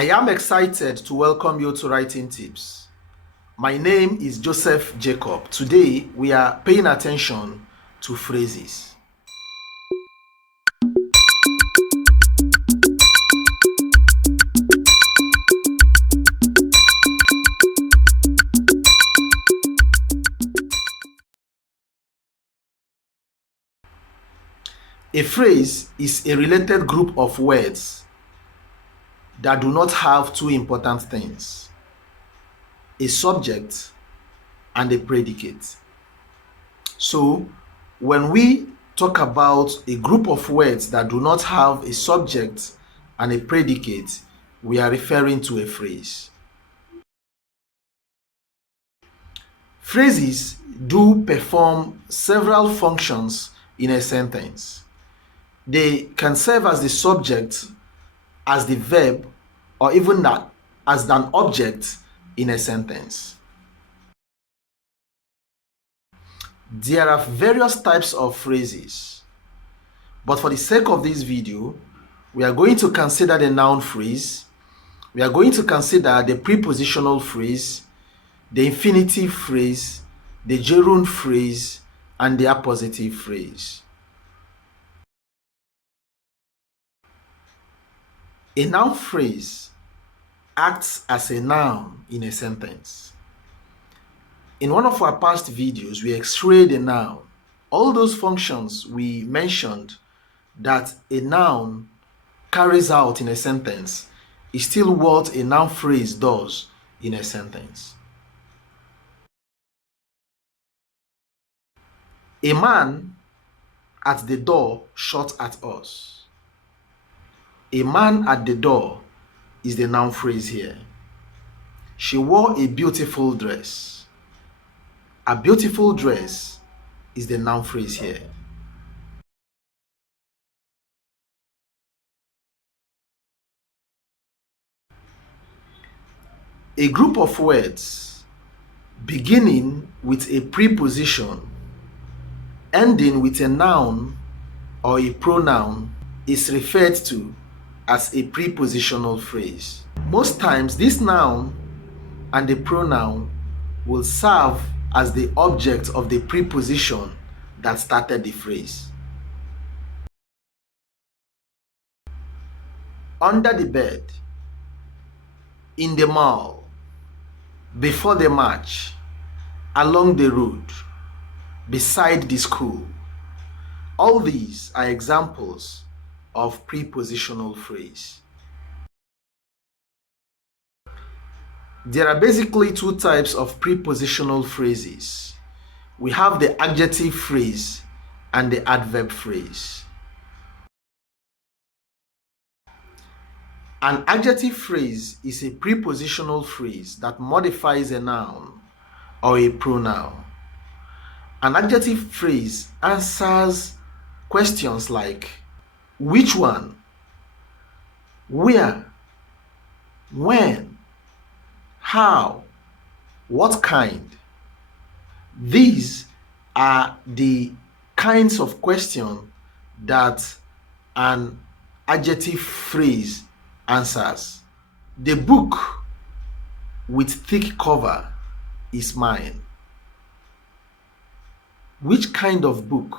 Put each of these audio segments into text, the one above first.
I am excited to welcome you to Writing Tips. My name is Joseph Jacob. Today we are paying attention to phrases. A phrase is a related group of words that do not have two important things: a subject and a predicate. So, when we talk about a group of words that do not have a subject and a predicate, we are referring to a phrase. Phrases do perform several functions in a sentence. They can serve as the subject, as the verb, or even as an object in a sentence. There are various types of phrases, but for the sake of this video, we are going to consider the noun phrase, we are going to consider the prepositional phrase, the infinitive phrase, the gerund phrase, and the appositive phrase. A noun phrase acts as a noun in a sentence. In one of our past videos, we x-rayed a noun. All those functions we mentioned that a noun carries out in a sentence is still what a noun phrase does in a sentence. A man at the door shot at us. A man at the door is the noun phrase here. She wore a beautiful dress. A beautiful dress is the noun phrase here. A group of words beginning with a preposition, ending with a noun or a pronoun is referred to as a prepositional phrase. Most times, this noun and the pronoun will serve as the object of the preposition that started the phrase. Under the bed, in the mall, before the march, along the road, beside the school. All these are examples of prepositional phrase. There are basically two types of prepositional phrases. We have the adjective phrase and the adverb phrase. An adjective phrase is a prepositional phrase that modifies a noun or a pronoun. An adjective phrase answers questions like which one, where, when, how, what kind. These are the kinds of questions that an adjective phrase answers. The book with thick cover is mine. Which kind of book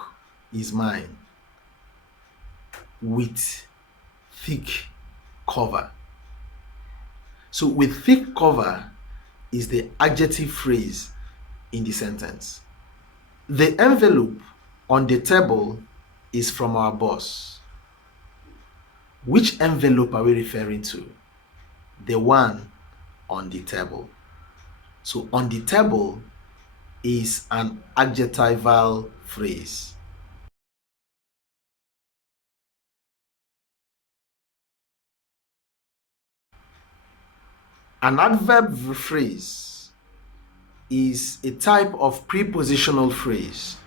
is mine? With thick cover. So with thick cover is the adjective phrase in the sentence. The envelope on the table is from our boss. Which envelope are we referring to? The one on the table. So on the table is an adjectival phrase. An adverb phrase is a type of prepositional phrase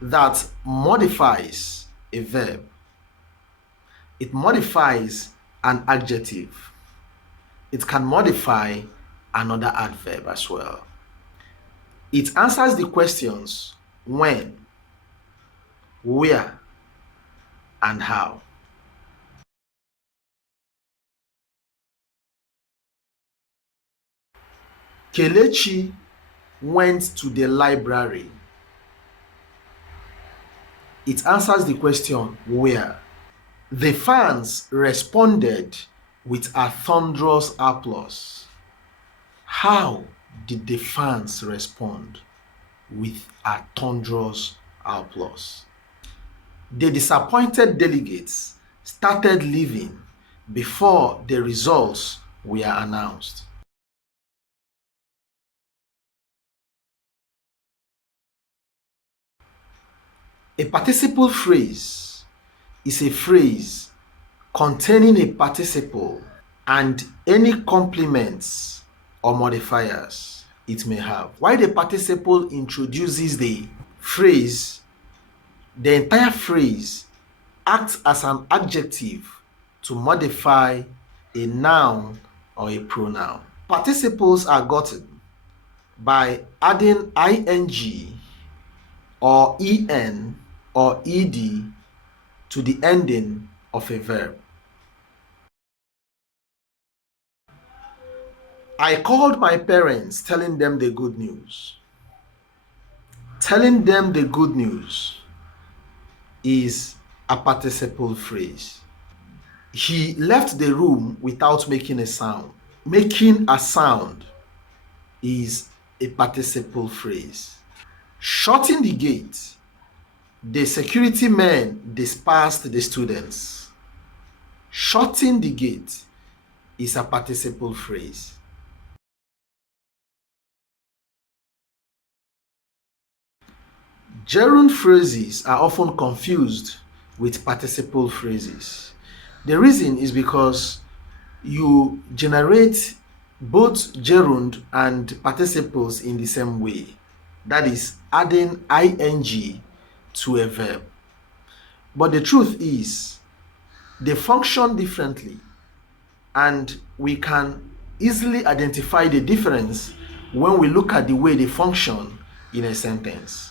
that modifies a verb. It modifies an adjective. It can modify another adverb as well. It answers the questions when, where, and how. Kelechi went to the library. It answers the question where. The fans responded with a thunderous applause. How did the fans respond with a thunderous applause? The disappointed delegates started leaving before the results were announced. A participle phrase is a phrase containing a participle and any complements or modifiers it may have. While the participle introduces the phrase, the entire phrase acts as an adjective to modify a noun or a pronoun. Participles are gotten by adding ing or en or ed to the ending of a verb. I called my parents telling them the good news. Telling them the good news is a participle phrase. He left the room without making a sound. Making a sound is a participle phrase. Shutting the gate, the security men dispersed the students. Shutting the gate is a participle phrase. Gerund phrases are often confused with participle phrases. The reason is because you generate both gerund and participles in the same way. That is, adding ing to a verb. But the truth is, they function differently, and we can easily identify the difference when we look at the way they function in a sentence.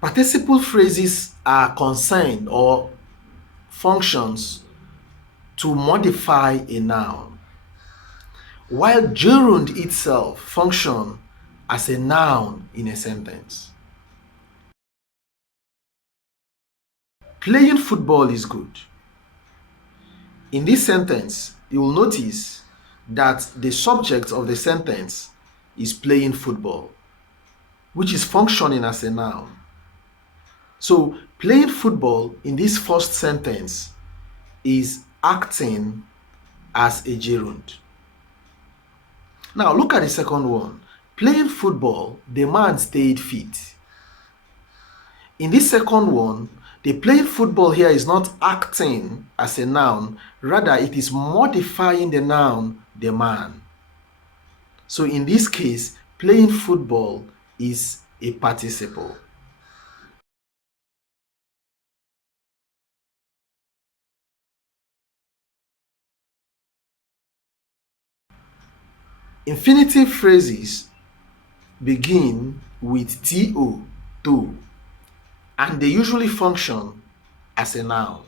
Participle phrases are concerned or functions to modify a noun, while gerund itself functions as a noun in a sentence. Playing football is good. In this sentence, you will notice that the subject of the sentence is playing football, which is functioning as a noun. So, playing football in this first sentence is acting as a gerund. Now, look at the second one. Playing football, the man stayed fit. In this second one, the playing football here is not acting as a noun, rather, it is modifying the noun, the man. So, in this case, playing football is a participle. Infinitive phrases begin with to, and they usually function as a noun.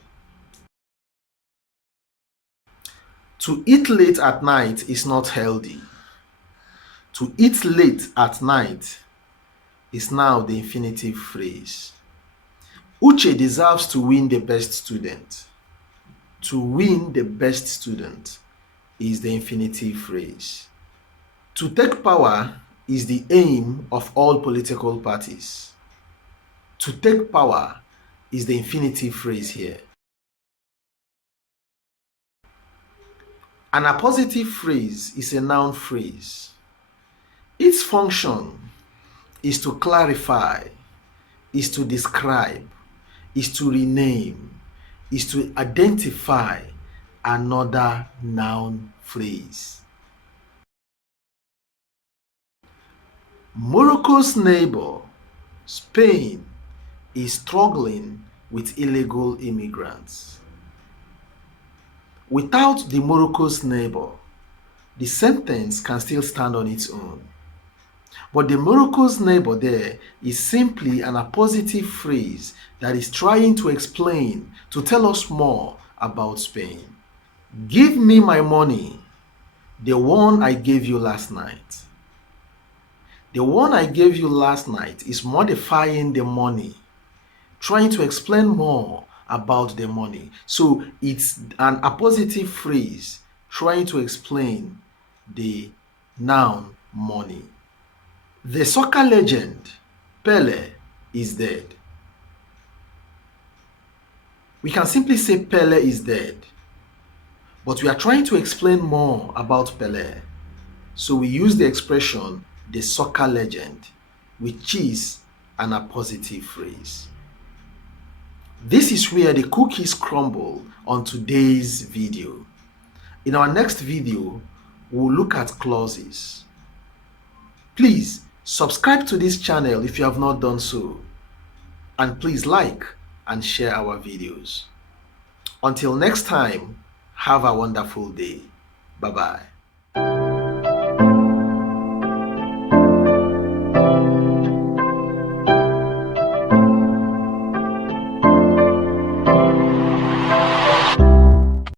To eat late at night is not healthy. To eat late at night is now the infinitive phrase. Uche deserves to win the best student. To win the best student is the infinitive phrase. To take power is the aim of all political parties. To take power is the infinitive phrase here. An appositive phrase is a noun phrase. Its function is to clarify, is to describe, is to rename, is to identify another noun phrase. Morocco's neighbor, Spain, is struggling with illegal immigrants. Without the Morocco's neighbor, the sentence can still stand on its own. But the Morocco's neighbor there is simply an appositive phrase that is trying to explain, to tell us more about Spain. Give me my money, the one I gave you last night. The one I gave you last night is modifying the money, trying to explain more about the money. So it's an appositive phrase trying to explain the noun money. The soccer legend Pele is dead. We can simply say Pele is dead, but we are trying to explain more about Pele. So we use the expression the soccer legend, which is an appositive phrase. This is where the cookies crumble on today's video. In our next video, we'll look at clauses. Please subscribe to this channel if you have not done so. And please like and share our videos. Until next time, have a wonderful day. Bye-bye.